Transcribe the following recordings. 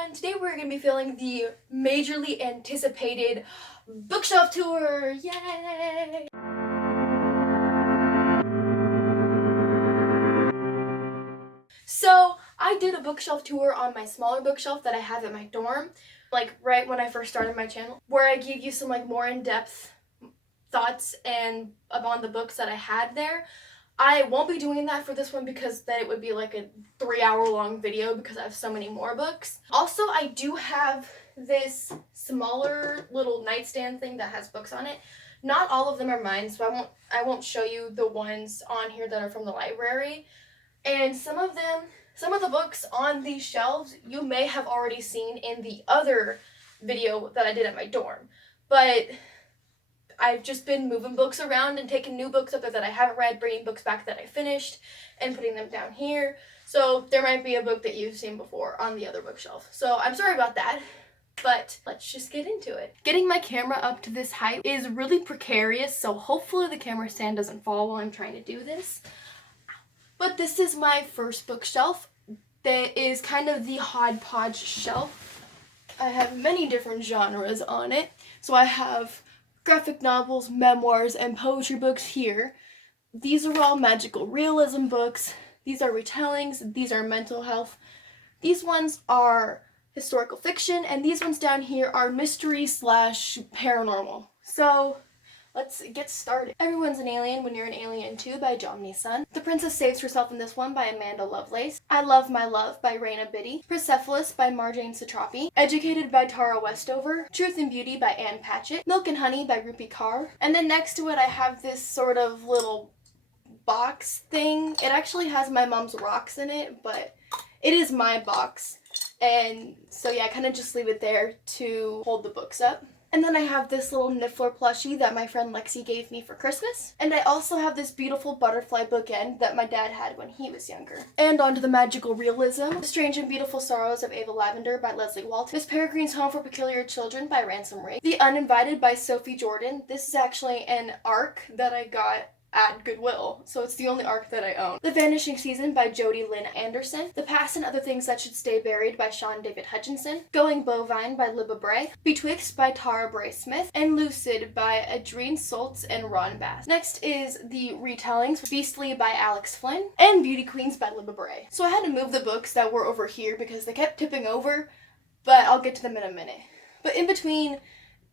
everyone, today we're going to be filming the majorly anticipated bookshelf tour. Yay! So I did a bookshelf tour on my smaller bookshelf that I have at my dorm, like right when I first started my channel, where I gave you some like more in-depth thoughts and about the books that I had there. I won't be doing that for this one because then it would be like a 3-hour long video because I have so many more books. Also, I do have this smaller little nightstand thing that has books on it. Not all of them are mine, so I won't show you the ones on here that are from the library. And some of the books on these shelves you may have already seen in the other video that I did at my dorm. But I've just been moving books around and taking new books up there that I haven't read, bringing books back that I finished, and putting them down here. So there might be a book that you've seen before on the other bookshelf. So I'm sorry about that, but let's just get into it. Getting my camera up to this height is really precarious, so hopefully the camera stand doesn't fall while I'm trying to do this. But this is my first bookshelf. That is kind of the hodgepodge shelf. I have many different genres on it. So I have graphic novels, memoirs, and poetry books here. These are all magical realism books. These are retellings. These are mental health. These ones are historical fiction, and these ones down here are mystery / paranormal. So let's get started. Everyone's an Alien When You're an Alien Too by Jomny Sun. The Princess Saves Herself in This One by Amanda Lovelace. I Love My Love by Raina Biddy. Persepolis by Marjane Satrapi. Educated by Tara Westover. Truth and Beauty by Anne Patchett. Milk and Honey by Rupi Kaur. And then next to it I have this sort of little box thing. It actually has my mom's rocks in it, but it is my box. And so yeah, I kind of just leave it there to hold the books up. And then I have this little Niffler plushie that my friend Lexi gave me for Christmas. And I also have this beautiful butterfly bookend that my dad had when he was younger. And onto the magical realism. The Strange and Beautiful Sorrows of Ava Lavender by Leslie Walton. Miss Peregrine's Home for Peculiar Children by Ransom Rigg. The Uninvited by Sophie Jordan. This is actually an ARC that I got at Goodwill, so it's the only ARC that I own. The Vanishing Season by Jodi Lynn Anderson. The Past and Other Things That Should Stay Buried by Sean David Hutchinson. Going Bovine by Libba Bray. Betwixt by Tara Bray Smith. And Lucid by Adrien Soltz and Ron Bass. Next is the retellings, Beastly by Alex Flynn. And Beauty Queens by Libba Bray. So I had to move the books that were over here because they kept tipping over, but I'll get to them in a minute. But in between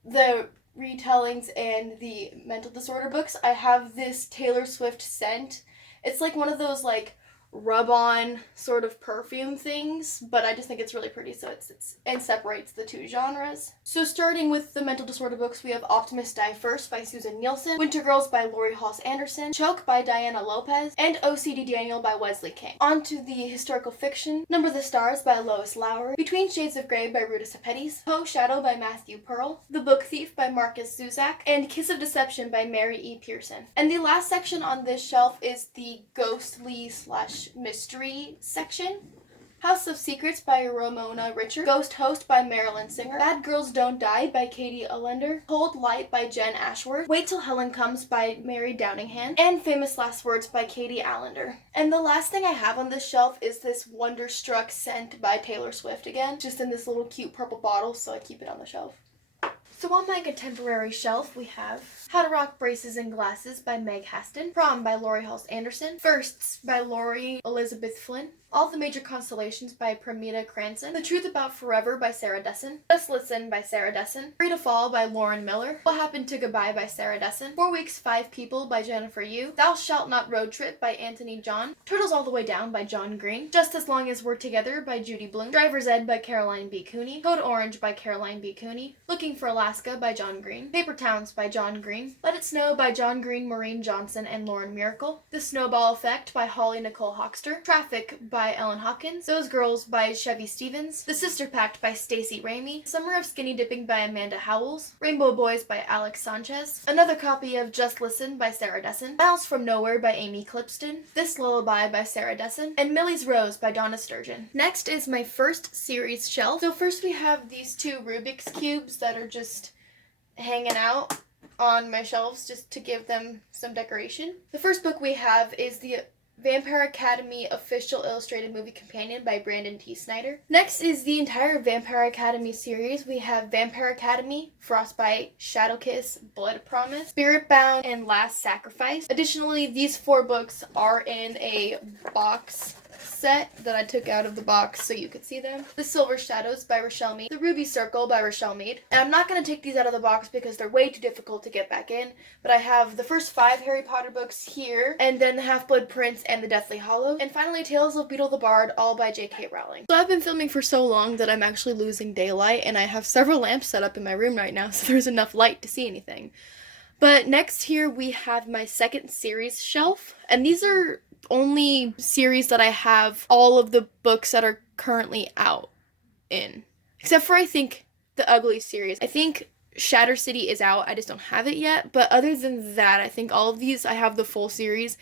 the retellings and the mental disorder books, I have this Taylor Swift scent. It's like one of those like rub-on sort of perfume things, but I just think it's really pretty, so it separates the two genres. So starting with the mental disorder books, we have Optimists Die First by Susan Nielsen, Winter Girls by Lori Halse Anderson, Choke by Diana Lopez, and OCD Daniel by Wesley King. On to the historical fiction, Number the Stars by Lois Lowry, Between Shades of Grey by Ruta Sepetys, Poe Shadow by Matthew Pearl, The Book Thief by Marcus Zuzak, and Kiss of Deception by Mary E. Pearson. And the last section on this shelf is the ghostly / mystery section. House of Secrets by Ramona Richard, Ghost Host by Marilyn Singer, Bad Girls Don't Die by Katie Allender, Cold Light by Jen Ashworth, Wait Till Helen Comes by Mary Downingham, and Famous Last Words by Katie Allender. And the last thing I have on this shelf is this Wonderstruck scent by Taylor Swift again, just in this little cute purple bottle, so I keep it on the shelf. So on my contemporary shelf, we have How to Rock Braces and Glasses by Meg Haston, Prom by Lori Halse Anderson, Firsts by Lori Elizabeth Flynn, All the Major Constellations by Pramita Cranston, The Truth About Forever by Sarah Dessen, Just Listen by Sarah Dessen, Free to Fall by Lauren Miller, What Happened to Goodbye by Sarah Dessen, 4 Weeks, 5 People by Jennifer Yu, Thou Shalt Not Road Trip by Anthony John, Turtles All the Way Down by John Green, Just As Long as We're Together by Judy Blume, Driver's Ed by Caroline B. Cooney, Code Orange by Caroline B. Cooney, Looking for Alaska by John Green, Paper Towns by John Green, Let It Snow by John Green, Maureen Johnson, and Lauren Miracle, The Snowball Effect by Holly Nicole Hoxter, Traffic by Ellen Hopkins, Those Girls by Chevy Stevens, The Sister Pact by Stacey Ramey, Summer of Skinny Dipping by Amanda Howells, Rainbow Boys by Alex Sanchez, another copy of Just Listen by Sarah Dessen, Miles from Nowhere by Amy Clipston, This Lullaby by Sarah Dessen, and Millie's Rose by Donna Sturgeon. Next is my first series shelf. So first we have these 2 Rubik's Cubes that are just hanging out on my shelves just to give them some decoration. The first book we have is the Vampire Academy Official Illustrated Movie Companion by Brandon T. Snyder. Next is the entire Vampire Academy series. We have Vampire Academy, Frostbite, Shadow Kiss, Blood Promise, Spirit Bound, and Last Sacrifice. Additionally, these 4 books are in a box set that I took out of the box so you could see them. The Silver Shadows by Rochelle Mead. The Ruby Circle by Rochelle Mead. And I'm not going to take these out of the box because they're way too difficult to get back in, but I have the first 5 Harry Potter books here, and then the Half-Blood Prince and the Deathly Hallows, and finally Tales of Beetle the Bard, all by J.K. Rowling. So I've been filming for so long that I'm actually losing daylight, and I have several lamps set up in my room right now, so there's enough light to see anything. But next here we have my second series shelf, and these are only series that I have all of the books that are currently out in. Except for, I think, the Ugly series. I think Shatter City is out, I just don't have it yet, but other than that, I think all of these, I have the full series.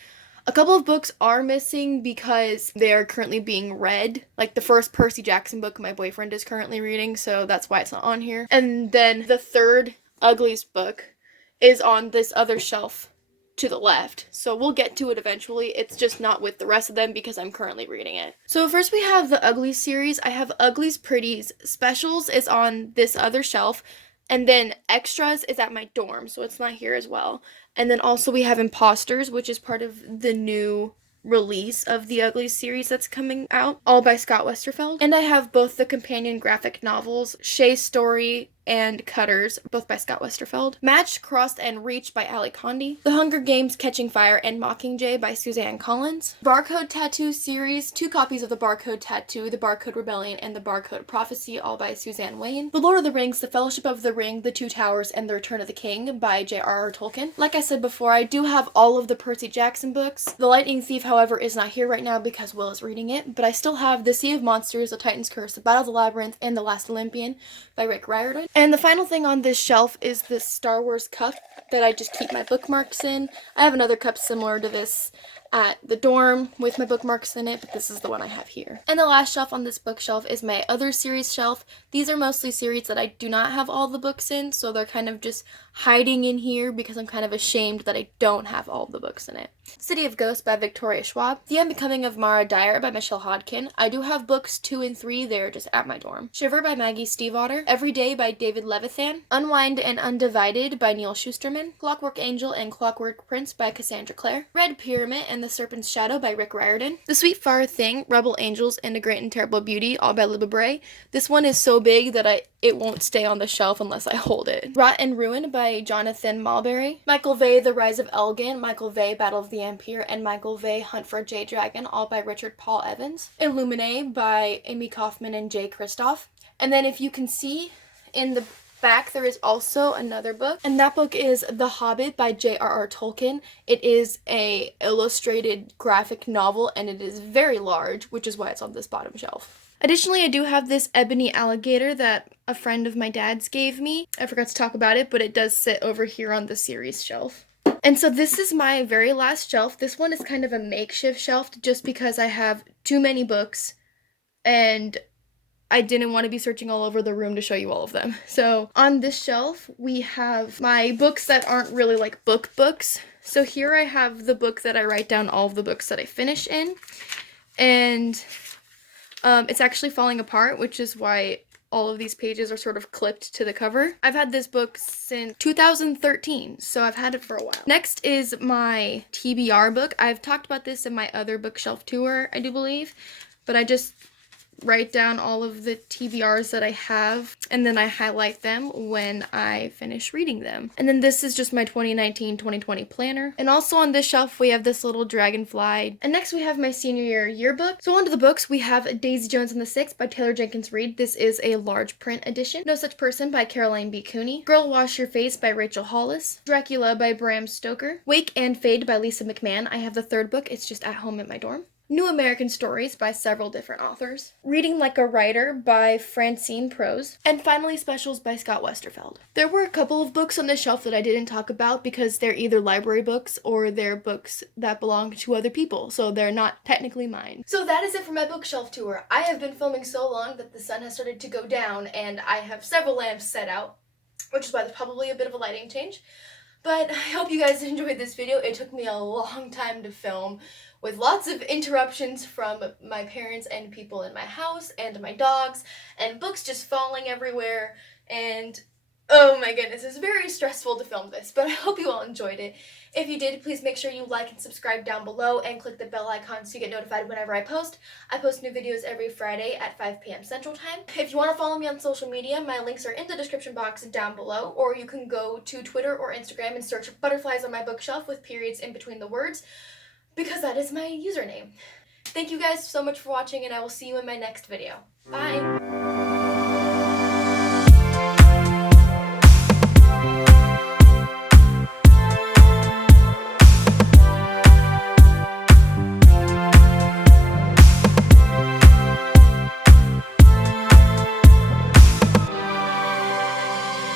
A couple of books are missing because they are currently being read. Like the first Percy Jackson book my boyfriend is currently reading, so that's why it's not on here. And then the third Uglies book is on this other shelf to the left, so we'll get to it eventually. It's just not with the rest of them because I'm currently reading it. So first we have the Uglies series. I have Uglies Pretties. Specials is on this other shelf, and then Extras is at my dorm, so it's not here as well. And then also we have Imposters, which is part of the new release of the Uglies series that's coming out, all by Scott Westerfeld. And I have both the companion graphic novels, Shay's Story and Cutters, both by Scott Westerfeld. Matched, Crossed, and Reached by Ali Condi. The Hunger Games, Catching Fire, and Mockingjay by Suzanne Collins. Barcode Tattoo series, 2 copies of the Barcode Tattoo, the Barcode Rebellion, and the Barcode Prophecy, all by Suzanne Wayne. The Lord of the Rings, The Fellowship of the Ring, The Two Towers, and The Return of the King by J.R.R. Tolkien. Like I said before, I do have all of the Percy Jackson books. The Lightning Thief, however, is not here right now because Will is reading it, but I still have The Sea of Monsters, The Titan's Curse, The Battle of the Labyrinth, and The Last Olympian by Rick Riordan. And the final thing on this shelf is this Star Wars cup that I just keep my bookmarks in. I have another cup similar to this at the dorm with my bookmarks in it, but this is the one I have here. And the last shelf on this bookshelf is my other series shelf. These are mostly series that I do not have all the books in, so they're kind of just hiding in here because I'm kind of ashamed that I don't have all the books in it. City of Ghosts by Victoria Schwab. The Unbecoming of Mara Dyer by Michelle Hodkin. I do have books 2 and 3, they're just at my dorm. Shiver by Maggie Stiefvater. Every Day by David Levithan. Unwind and Undivided by Neil Schusterman. Clockwork Angel and Clockwork Prince by Cassandra Clare. Red Pyramid and the Serpent's Shadow by Rick Riordan. The Sweet Far Thing, Rebel Angels, and A Great and Terrible Beauty, all by Libba Bray. This one is so big that it won't stay on the shelf unless I hold it. Rot and Ruin by Jonathan Mulberry. Michael Vey, The Rise of Elgin, Michael Vey, Battle of the Ampere, and Michael Vey, Hunt for a Jade Dragon, all by Richard Paul Evans. Illuminae by Amy Kaufman and Jay Kristoff. And then if you can see in the back, there is also another book, and that book is The Hobbit by J.R.R. Tolkien. It is a illustrated graphic novel, and it is very large, which is why it's on this bottom shelf. Additionally, I do have this ebony alligator that a friend of my dad's gave me. I forgot to talk about it, but it does sit over here on the series shelf. And so this is my very last shelf. This one is kind of a makeshift shelf just because I have too many books and I didn't want to be searching all over the room to show you all of them. So on this shelf, we have my books that aren't really like books. So here I have the book that I write down all of the books that I finish in. And it's actually falling apart, which is why all of these pages are sort of clipped to the cover. I've had this book since 2013, so I've had it for a while. Next is my TBR book. I've talked about this in my other bookshelf tour, I do believe, but I just write down all of the TBRs that I have, and then I highlight them when I finish reading them. And then this is just my 2019-2020 planner. And also on this shelf, we have this little dragonfly. And next we have my senior year yearbook. So onto the books, we have Daisy Jones and the Six by Taylor Jenkins Reid. This is a large print edition. No Such Person by Caroline B. Cooney. Girl Wash Your Face by Rachel Hollis. Dracula by Bram Stoker. Wake and Fade by Lisa McMahon. I have the third book. It's just at home at my dorm. New American Stories by several different authors. Reading Like a Writer by Francine Prose. And finally, Specials by Scott Westerfeld. There were a couple of books on this shelf that I didn't talk about because they're either library books or they're books that belong to other people, so they're not technically mine. So that is it for my bookshelf tour. I have been filming so long that the sun has started to go down and I have several lamps set out, which is why there's probably a bit of a lighting change. But I hope you guys enjoyed this video. It took me a long time to film with lots of interruptions from my parents and people in my house and my dogs and books just falling everywhere, and oh my goodness, it's very stressful to film this, but I hope you all enjoyed it. If you did, please make sure you like and subscribe down below and click the bell icon so you get notified whenever I post. I post new videos every Friday at 5 p.m. Central Time. If you want to follow me on social media, my links are in the description box down below, or you can go to Twitter or Instagram and search butterflies on my bookshelf with periods in between the words, because that is my username. Thank you guys so much for watching, and I will see you in my next video. Bye!